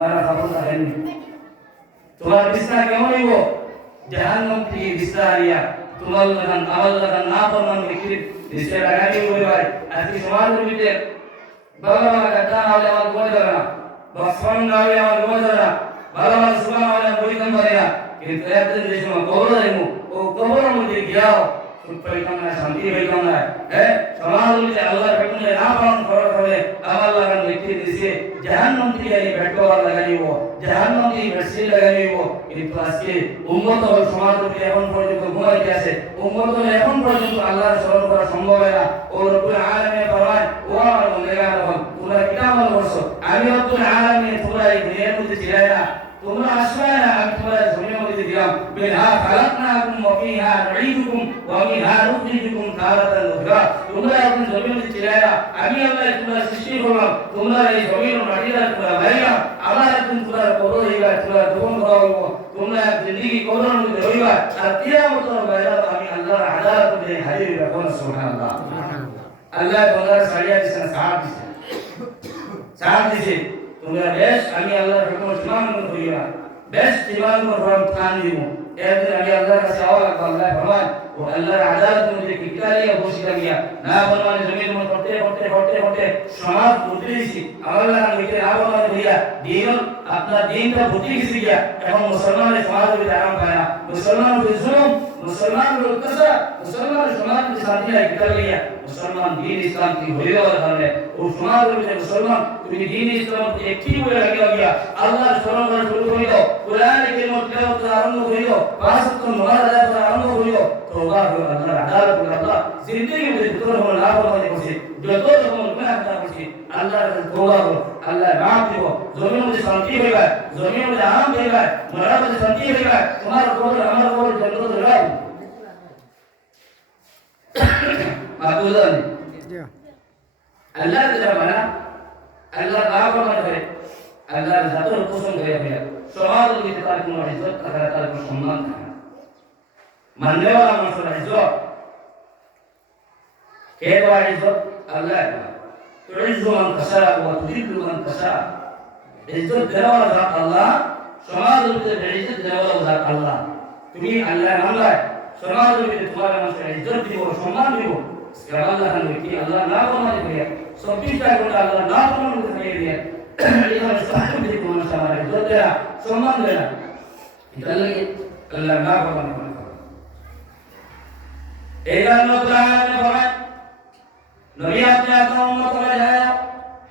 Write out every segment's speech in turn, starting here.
তারা খবর রাখেননি। তোমার বিছনা কেমন হইব? জাহান্নাম থেকে বিছনা আনিয়া তোমার লাগান আমার লাগান না ফরমান ব্যক্তির বিছনা লাগানি হইবে ভাই। আজকে সমাজের ভিতরে বাবা মা কথা হলে আমার ঘুমাই ধরে না, বসফন না হলে আমার ঘুমাই ধরে না, বাবা মা সুবান হলে পরিকাম করে না। কিন্তু একদিন যে সময় কবর যাইব, ও কবরের মধ্যে গিয়াও সুখ পাইতাম না, শান্তি পাইতাম না। সমাজের ভিতরে আল্লাহর হুকুমে না পালন করার ফলে আমার লাগান ব্যক্তির দিছে জাহান্নাম থেকে এই বেটওয়ার লাগাইব, জাহান্নাম থেকে বেশি লাগাইব। কিন্তু আজকে উম্মত সমাজে এখন পর্যন্ত ঘুমাইতে আছে, উম্মত এখন পর্যন্ত আল্লাহর স্মরণ করা সম্ভব হয় না। ও রব্বুল আলামিন ফরমায়, ও আমার বন্দেগান, তোমরা কি আমল করছো? আমি রব্বুল আলামিন তোমরা এই দুনিয়ার মধ্যে ছিলে না, তোমরা আসলে না, আমি তোমরা জমিনের মধ্যে দিলাম। বিলহা খালাকনাকুম ওয়া ফিহা নুঈদুকুম ওয়া মিনহা নুখরিজুকুম তারাতান উখরা। তোমরা এখন জমিনের মধ্যে ছিলে না, আমি আল্লাহ তোমরা সৃষ্টি করলাম, তোমরা এই জমির মাটিটা তোমরা বাইরা, আবার একদিন তোমরা কবর হইবা, তোমরা দফন করা হইব, তোমরা জিন্দেগি কবরের মধ্যে রইবা, আর কিয়ামতের বাইরে আমি আল্লাহর আদালতে হাজির হইবা। কোন সুবহানাল্লাহ। আল্লাহ তোমার সারিয়া দিছেন, সাহাব দিছে, তোমরা বেশ আমি আল্লাহর হুকুম ইমান করিবা, বেশ ইমান করবাম খান দিব। এরপর আমি আল্লাহর কাছে আওয়াজ আল্লাহ ফরমান, ও আল্লাহর আদালত মধ্যে কিকালিয়া বসিয়া গিয়া না ফরমান জমির মধ্যে করতে করতে করতে করতে সমাজ বুঝতে দিছি, আল্লাহ হইতে না ফরমান হইয়া দিন আপনার দিনটা বুঝতে গেছি গিয়া। এখন মুসলমানের সমাজ হইতে আরাম পায় না, মুসলমান হইতে জুলুম, মুসলমান হইতে অত্যাচার, মুসলমান সমাজ হইতে শান্তি নাই কিকালিয়া। মুসলমান দিন ইসলাম কি হয়ে যাওয়ার কারণে ও সমাজ হইতে মুসলমান তুমি দিন ইসলাম একটি বলে লাগিয়া গিয়া আল্লাহর স্মরণ করা শুরু করিল, কোরআনের কালিমা তেলাওয়াত আরম্ভ করিল, পাঁচ ওয়াক্ত নামাজ আদায় করা আরম্ভ করিল। তওবা হলো আল্লাহর আদালত করে আল্লাহ জিন্দেগির মধ্যে যত রকম লাভবান করছে, যত রকম গুনাহ করছে, আল্লাহর কাছে তওবা করো, আল্লাহ মাফ দিব। জমির মধ্যে শান্তি হইবা, জমির মধ্যে আরাম হইবা, মরার মধ্যে শান্তি হইবা, তোমার কবর আমার কবর জান্নাত হইবা। মাকুলান আল্লাহ যেটা মানা, আল্লাহ না ফরমান করে, আল্লাহর জাতের কসম করে ফেলে সমাজের ভিতরে তার কোনো ইজ্জত থাকে না, তার কোনো সম্মান থাকে না। মাননেওয়ালা মানুষের ইজ্জত কে দেওয়া ইজ্জত? আল্লাহ দেওয়া। তুইজ্জু মান তাশা ওয়া তুযিল্লু মান তাশা। ইজ্জত দেওয়ার জাত আল্লাহ, সমাজের ভিতরে ইজ্জত দেওয়ার জাত আল্লাহ। তুমি আল্লাহ মানলাই, সমাজের ভিতরে তোমার মানুষের ইজ্জত দিব, সম্মান দিব। আল্লাহ কি আল্লাহ না ফরমান করে 24টা ঘন্টা আল্লাহ না ফরমান করে দিয়ে এইভাবে সাহায্য দিয়ে কোন আমার ইজ্জত দেয়া, সম্মান দেয়া, এটা আল্লাহ না ফরমান করে। এই জন্য কোরআনে ফরমায়, নবী আপনি আপনার উম্মত করে যায়,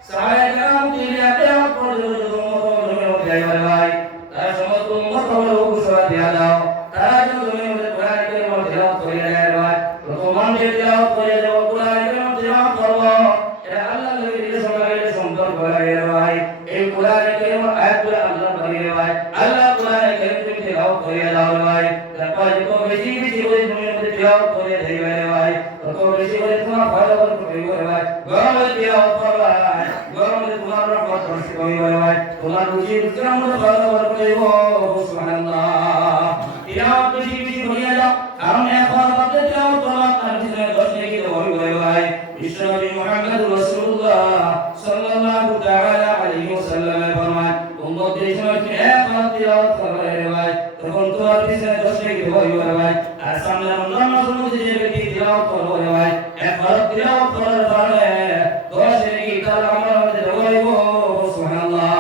সাহাবায়ে কেরাম তিনি আপনি আমার পর্যন্ত উম্মত করে যায় ভাই, তার সমস্ত উম্মত হলো ঘোষণা দেয়া দাও, তারা যেন জমির মধ্যে কোরআন কারীম তেলাওয়াত করে যায় ভাই। প্রথম যে তেলাওয়াত করে যাব কোরআন কারীম তেলাওয়াত করব, এটা আল্লাহর নবীর সঙ্গে সম্পর্ক করে ভাই। এই কোরআন কারীম আয়াতগুলো আল্লাহ বলে ভাই, আল্লাহ কোরআন কারীম তেলাওয়াত করে দাও ভাই। তারপর যত বেশি বেশি করে জমির মধ্যে তেলাওয়াত করে দেবে ভাই, তত বেশি করে তোমার ভালো হবে ভাই। গরমে তেলাওয়াত করবা, গরমে তোমার রহমত বর্ষিত হবে ভাই, তোমার রুজি রুজির মধ্যে ভালো হবে। সুবহানাল্লাহ। তেলাওয়াত বেশি বেশি করিয়া যাও, কারণ এখন আমাদের তেলাওয়াত করা তার পিছনে 10 নেকি তো হবে ভাই। বিশ্বনবী মুহাম্মদুর রাসূলুল্লাহ সাল্লাল্লাহু তাআলা আলাইহি ওয়াসাল্লাম ফরমান, উম্মতের সময় একবার তেলাওয়াত করবে ভাই, তখন তোমার পিছনে 10 নেকি হবে ভাই। আর সামনে রমজান মাসের মধ্যে যে ব্যক্তি তেলাওয়াত করবে ভাই, একবার তেলাওয়াত করার কারণে 10 নেকি তার আমলের মধ্যে রইব। সুবহানাল্লাহ,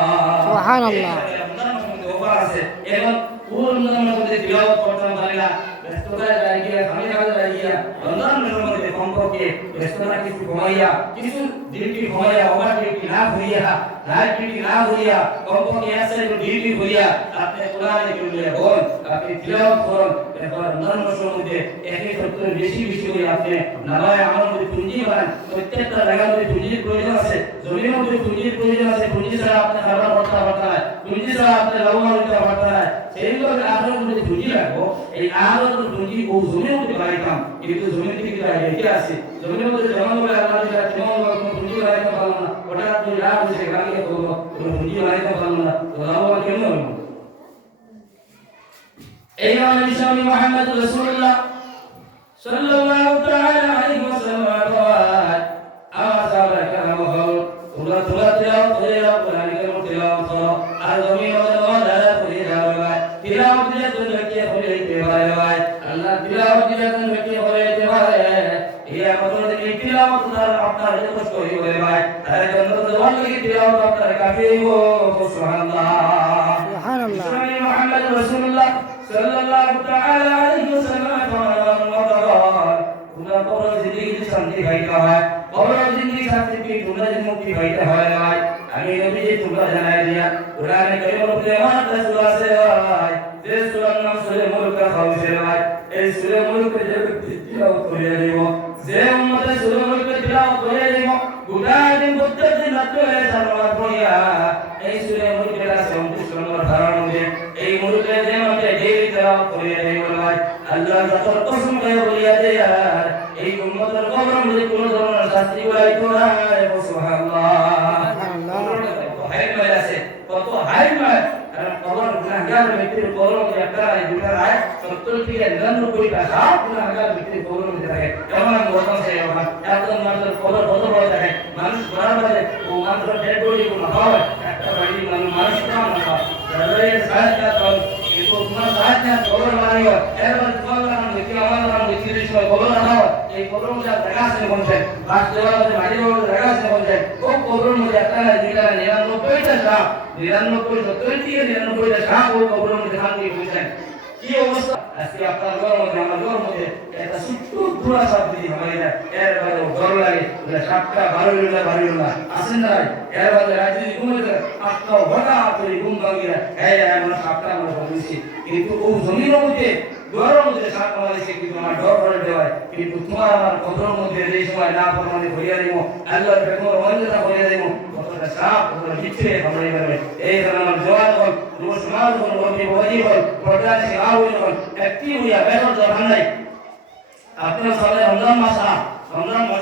সুবহানাল্লাহ। রমজান মাসের মধ্যে অফার আছে, এখন পুরো রমজান মাসের মধ্যে তেলাওয়াত করতে পারি না, ব্যস্ততায় লাগিয়ে আমি কাজে লাগিয়ে রমজান মাসের মধ্যে কমপক্ষে ব্যস্ততা কিছু কমাইয়া, কিছু ডিউটি কমাইয়া, ওভার ডিউটি না হইয়া, রাত ডিউটি না হইয়া, কমপক্ষে এসে ডিউটি হইয়া আপনি কোরআনে কারীম বল, আপনি তেলাওয়াত করুন। এরপর রমজান মাসের মধ্যে একই সপ্তাহে বেশি বেশি করে আপনি নামায়ে আমল মধ্যে পুঁজি বানান। প্রত্যেকটা জায়গার মধ্যে পুঁজির প্রয়োজন আছে, জমির মধ্যে পুঁজির প্রয়োজন আছে, পুঁজি ছাড়া আপনি খাবার করতে পারতেন না, পুঁজি ছাড়া আপনি লাভবান হতে পারতেন না। সেইগুলো আপনার মধ্যে পুঁজি লাগবো, এই আলাদা পুঁজি ও জমির মধ্যে বাড়াইতাম, কিন্তু জমির থেকে রেখে আছে, জমির মধ্যে জমা করে আল্লাহ যেটা তেমন কোনো পুঁজি বাড়াইতে পারলো না, ওটা তুই লাভ হয়েছে গালিয়ে করবো, কোনো পুঁজি বাড়াইতে পারলো না, তো লাভবান কেন হইল? এই জন্য বিশ্বনবী মুহাম্মদুর রাসূলুল্লাহ সাল্লাল্লাহু তাআলা আলাইহি ওয়াসাল্লাম বলেন, আমার সাহাবায়ে কেরাম হল তোমরা তেলাওয়াত করে কোরআন কারীম তেলাওয়াত করো, আর জমিনের মধ্যে করে যাবে ভাই তিলাওয়াত দিয়ে তুমি ব্যক্তি হয়ে যেতে পারে ভাই আল্লাহ তিলাওয়াত দিয়ে তুমি ব্যক্তি হয়ে যেতে পারে এই আমাদের এই তিলাওয়াত আপনার কষ্ট হইবে ভাই তার জন্য ওয়াল্লাহি তিলাওয়াত আপনার কাফি হইবো সুবহানাল্লাহ সুবহানাল্লাহ মুহাম্মদ রাসূলুল্লাহ সাল্লাল্লাহু তাআলা আলাইহি ওয়াসাল্লাম তোমরা কবর জিন্দেগি শান্তি পাইতে হয় কবর জিন্দেগি শান্তি পেয়ে তোমরা যে মুক্তি পাইতে হয় ভাই আমি নবীজি তোমরা জানাই দিয়া কোরআনে কারীমের মধ্যে আমার সূরা আছে ভাই যে সূরার নাম সূরা মুলক খাওয়াছে ভাই এই সূরা মুলক যে তিলাওয়াত করে দিব যে উম্মতে সূরা মুলক তিলাওয়াত করে দিব গোটা দিন প্রত্যেকদিন রাতে সালাত পড়িয়া এই সূরা মুলকের আছে 29 নম্বর ধারণ মধ্যে এই মুলকের যে মধ্যে ডেইলি তিলাওয়াত করে দিব ভাই আল্লাহ যত কসম করে বলিয়া দেয় এই উম্মতের কবরের মধ্যে কোনো ধরনের শাস্তি হইতো না সুবহানাল্লাহ হাই মার আছে কত হাই মার কারণ কবর গুনাহগার ব্যক্তির কবর মধ্যে একটা দুটা রায় 70 থেকে 99 টা সব গুনাহগার ব্যক্তির কবর মধ্যে থাকে এমন বলতাম সে একদম মানুষের কবর কত বড় থাকে মানুষ বরাবর ও মাত্র ডেড বডি কোনো হয় একটা বাড়ি মানুষ কাম না তাহলে সাহায্য করুন কিন্তু তোমার সাহায্য কবর বানাইও এরপর তোমার নাম দেখি আমার নাম দেখি সময় কবর বানাও এই কবর মধ্যে জায়গা আছে কোনছে বাস দেওয়ার মধ্যে মাটি দেওয়ার জায়গা আছে কোনছে ও কবরের মধ্যে একটা না দুইটা 99 টা সাপ 99 70 থেকে 99 টা সাপ ও কবরের মধ্যে খান দিয়ে বসেন কি অবস্থা আজকে আপনার ঘরের মধ্যে আমার ঘরের মধ্যে একটা ছোট্ট ধুলা সাপ দিই আমাদের এরপরে ঘর লাগে ওটা সাপটা বারোটা আসেন না এরপরে রাত্রি ঘুমাতে আটটা হঠাৎ করে ঘুম ভাঙিয়ে এই আমরা সাপটা আমরা বলছি কিন্তু ও জমির মধ্যে ঘরের মধ্যে সাপ মারাইছে কিন্তু আমার ডর করে দেওয়ায় কিন্তু তোমার আমার কবরের মধ্যে এই সময় না পরমানে ভরিয়া দিব আল্লাহর বেকর মর্যাদা ভরিয়া দিব কতটা সাপ কতটা মিথ্যে ভাবনাই করবে এই কারণে আমার জওয়ান হল তোমার সমাজ হল রবি ওয়াজিব হল প্রধান সে আউল হল একটি হইয়া বেকর দরকার নাই আপনারা সবাই রমজান মাস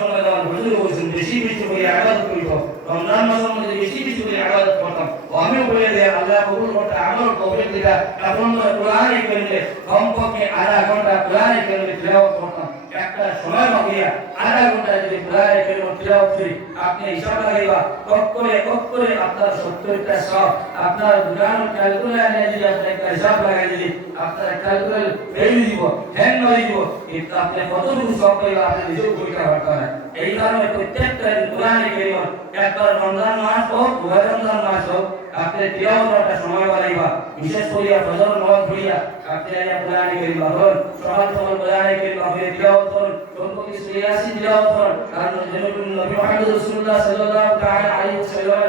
মধ্যে আমার হুজুর বলেছেন বেশি বেশি করে ইবাদত করিব রমজান মাসের মধ্যে বেশি বেশি করে ইবাদত করতাম আমি বলে দেয় আল্লাহ কবুল করতে আমল কবুল দিবা এখন কোরআনে কারিমে কমপক্ষে আধা ঘন্টা কোরআনে কারিমে তিলাওয়াত করতাম একটা সময় ভাবিয়া আধা ঘন্টা যদি কোরআনে কারিমে তিলাওয়াত করি আপনি হিসাব লাগাইবা করে আপনার 70টা সব আপনার গুনাহ ক্যালকুলেটরে যদি আপনি একটা হিসাব লাগাই দিলে আপনার ক্যালকুলেটর ফেল দিব হ্যাং হয়ে দিব কিন্তু আপনি কতটুকু সব পাইবা আপনি নিজেও পরীক্ষা করতে পারেন এই কারণে প্রত্যেকটা কোরআনে কারিমে একবার রমজান মাস হোক রমজান মাস হোক আপনি তিলাওয়াতের সময় বানাইবা বিশেষ করে ফজর নামাজ পড়িয়া আপনি কোরআনে কারিম পড়ুন সকাল কোরআনে কারিম আপনি তিলাওয়াত করুন কমপক্ষে সূরা ইয়াসিন তিলাওয়াত করুন কারণ নবী মুহাম্মদ রাসূলুল্লাহ সাল্লাল্লাহু তাআলা আলাইহি ওয়াসাল্লাম